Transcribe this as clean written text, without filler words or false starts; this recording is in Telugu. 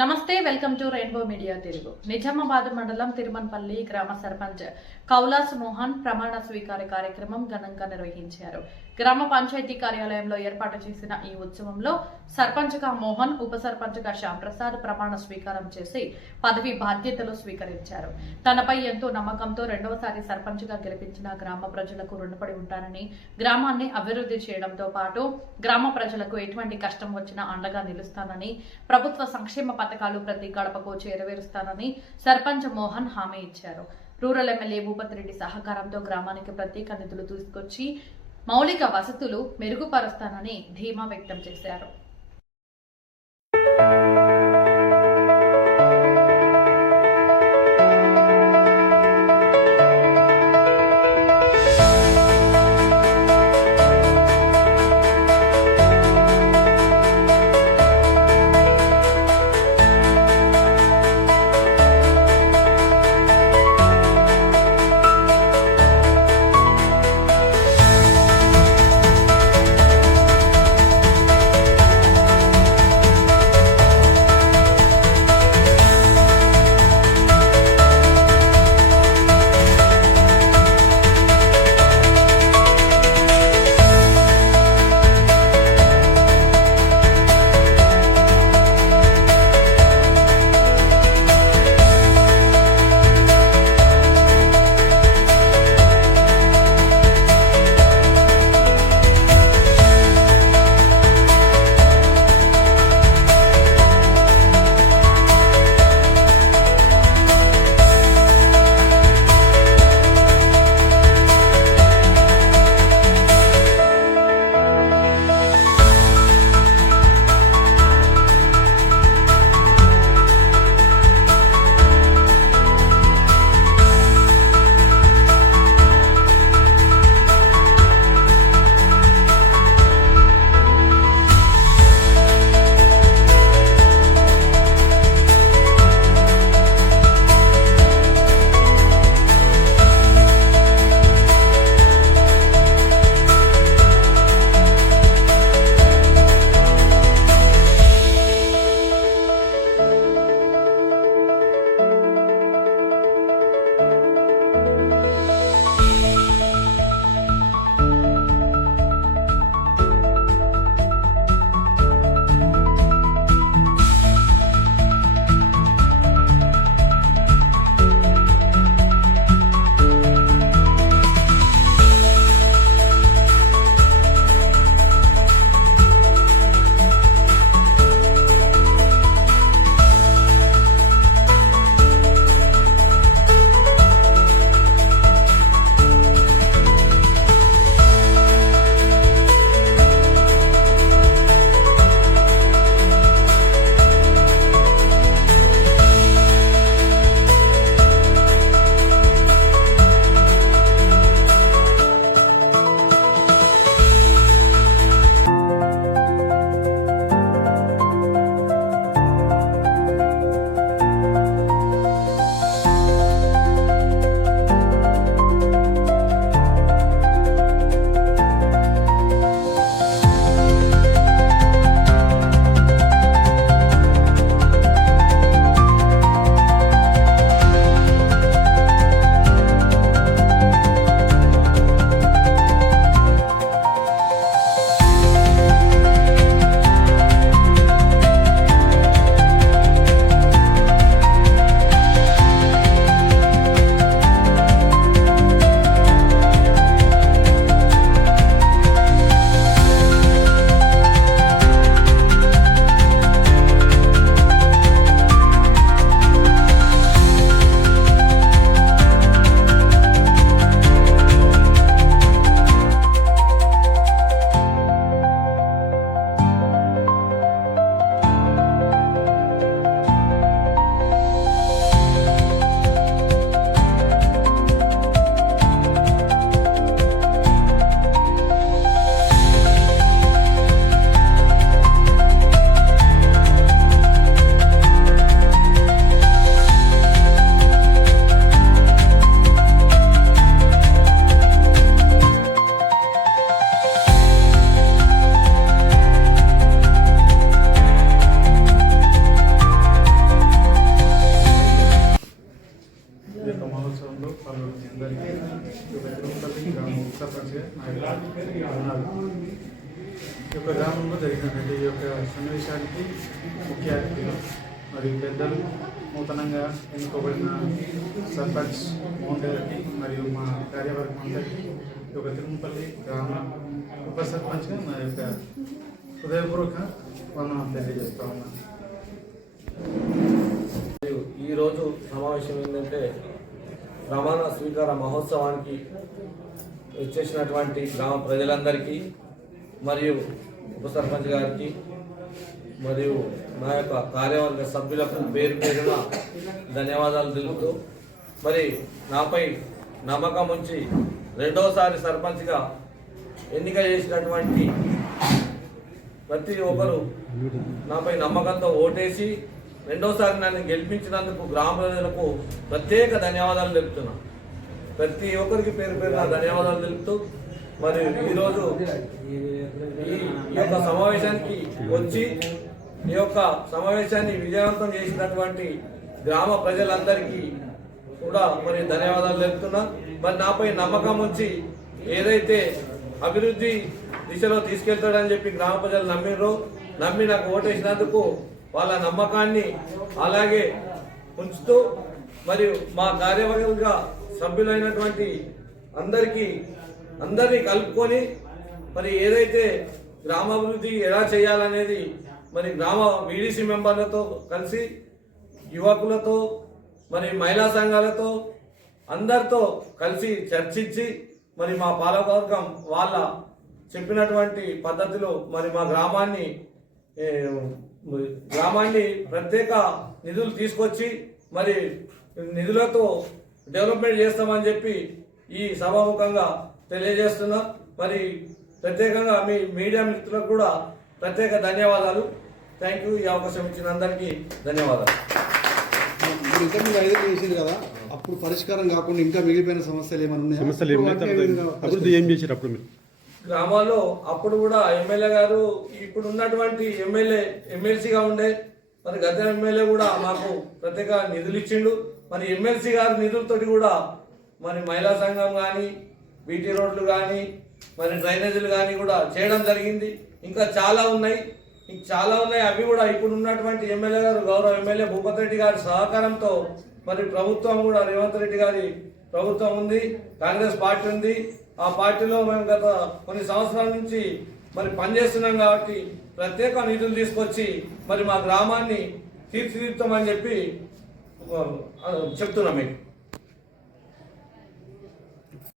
నమస్తే welcome to rainbow media Telugu. Nizamabad మండలం తిరుమన్పల్లి గ్రామ సర్పంచ్ కౌలాస్ మోహన్ ప్రమాణ స్వీకార కార్యక్రమం ఘనంగా నిర్వహించారు. గ్రామ పంచాయతీ కార్యాలయంలో ఏర్పాటు చేసిన ఈ ఉత్సవంలో సర్పంచ్గా మోహన్, ఉప సర్పంచ్గా శ్యాంప్రసాద్ ప్రమాణ స్వీకారం చేసి పదవి బాధ్యతలు స్వీకరించారు. తనపై ఎంతో నమ్మకంతో రెండవసారి సర్పంచ్గా గెలిపించిన గ్రామ ప్రజలకు రుణపడి ఉంటానని, గ్రామాన్ని అభివృద్ధి చేయడంతో పాటు గ్రామ ప్రజలకు ఎటువంటి కష్టం వచ్చినా అండగా నిలుస్తానని, ప్రభుత్వ సంక్షేమ పథకాలు ప్రతి గడపకు చేరవేరుస్తానని సర్పంచ్ మోహన్ హామీ ఇచ్చారు. రూరల్ ఎమ్మెల్యే భూపతి రెడ్డి సహకారంతో గ్రామానికి ప్రత్యేక నిధులు తీసుకొచ్చి మౌలిక వసతులు మెరుగుపరుస్తానని ధీమా వ్యక్తం చేశారు. సర్పంచ్గా ఉన్నారు. ఈ యొక్క గ్రామంలో జరిగినటువంటి ఈ యొక్క సన్నివేశానికి ముఖ్య అతిథులు మరియు పెద్దలు, నూతనంగా ఎన్నుకోబడిన సర్పంచ్ మోహన్ గారికి మరియు మా కార్యవర్గం అందరికీ ఈ యొక్క తిరుమలపల్లి గ్రామ ఉప సర్పంచ్గా నా యొక్క హృదయపూర్వక వందనం తెలియజేస్తా ఉన్నాను. ఈరోజు సమావేశం ఏంటంటే ప్రమాణ స్వీకార మహోత్సవానికి వచ్చేసినటువంటి గ్రామ ప్రజలందరికీ మరియు ఉప సర్పంచ్ గారికి మరియు నా యొక్క కార్యవర్గ సభ్యులకు పేరు పేరున ధన్యవాదాలు తెలుపుతూ, మరి నాపై నమ్మకం ఉంచి రెండోసారి సర్పంచ్గా ఎన్నిక చేసినటువంటి ప్రతి ఒక్కరు నాపై నమ్మకంతో ఓటేసి రెండోసారి నన్ను గెలిపించినందుకు గ్రామ ప్రజలకు ప్రత్యేక ధన్యవాదాలు తెలుపుతున్నా. ప్రతి ఒక్కరికి పేరు పేరున ధన్యవాదాలు తెలుపుతూ, మరి ఈరోజు ఈ యొక్క సమావేశానికి వచ్చి ఈ యొక్క సమావేశాన్ని విజయవంతం చేసినటువంటి గ్రామ ప్రజలందరికీ కూడా మరి ధన్యవాదాలు తెలుపుతున్నా. మరి నాపై నమ్మకం ఉంచి ఏదైతే అభివృద్ధి దిశలో తీసుకెళ్తాడని చెప్పి గ్రామ ప్రజలు నమ్మి నాకు ఓటేసినందుకు వాళ్ళ నమ్మకాన్ని అలాగే ఉంచుతూ, మరియు మా కార్యవర్గ సభ్యులైనటువంటి అందరినీ కలుపుకొని మరి ఏదైతే గ్రామాభివృద్ధి ఎలా చేయాలనేది మరి గ్రామ వీడీసీ మెంబర్లతో కలిసి యువకులతో మరి మహిళా సంఘాలతో అందరితో కలిసి చర్చించి మరి మా పాలకవర్గం వాళ్ళ చెప్పినటువంటి పద్ధతిలో మరి మా గ్రామాన్ని ప్రత్యేక నిధులు తీసుకొచ్చి మరి నిధులతో డెవలప్మెంట్ చేస్తామని చెప్పి ఈ సభాముఖంగా తెలియజేస్తున్నా. మరి ప్రత్యేకంగా మీ మీడియా మిత్రులకు కూడా ప్రత్యేక ధన్యవాదాలు. Thank you. ఈ అవకాశం ఇచ్చిన అందరికీ ధన్యవాదాలు. ఇంతకుముందు 5 చేసింది కదా, అప్పుడు పరిష్కారం కాకుండా ఇంకా మిగిలిపోయిన సమస్యలు ఏమైనా అభివృద్ధి ఏం చేశారు అప్పుడు మీరు గ్రామాల్లో? అప్పుడు కూడా ఎమ్మెల్యే గారు ఇప్పుడు ఉన్నటువంటి ఎమ్మెల్సీగా ఉండే మరి గత ఎమ్మెల్యే కూడా మాకు ప్రత్యేక నిధులు ఇచ్చిండు. మరి ఎమ్మెల్సీ గారి నిధులతోటి కూడా మరి మహిళా సంఘం కానీ బీటీ రోడ్లు కానీ మరి డ్రైనేజీలు కానీ కూడా చేయడం జరిగింది. ఇంకా చాలా ఉన్నాయి. అవి కూడా ఇప్పుడు ఉన్నటువంటి ఎమ్మెల్యే గారు గౌరవ ఎమ్మెల్యే భూపతి రెడ్డి గారి సహకారంతో మరి ప్రభుత్వం కూడా రేవంత్ రెడ్డి గారి ప్రభుత్వం ఉంది, కాంగ్రెస్ పార్టీ ఉంది. ఆ పార్టీలో మేము గత కొన్ని సంవత్సరాల నుంచి మరి పనిచేస్తున్నాం కాబట్టి ప్రత్యేక నిధులు తీసుకొచ్చి మరి మా గ్రామాన్ని తీర్చిదిద్దామని చెప్పి చెప్తున్నాం మీకు.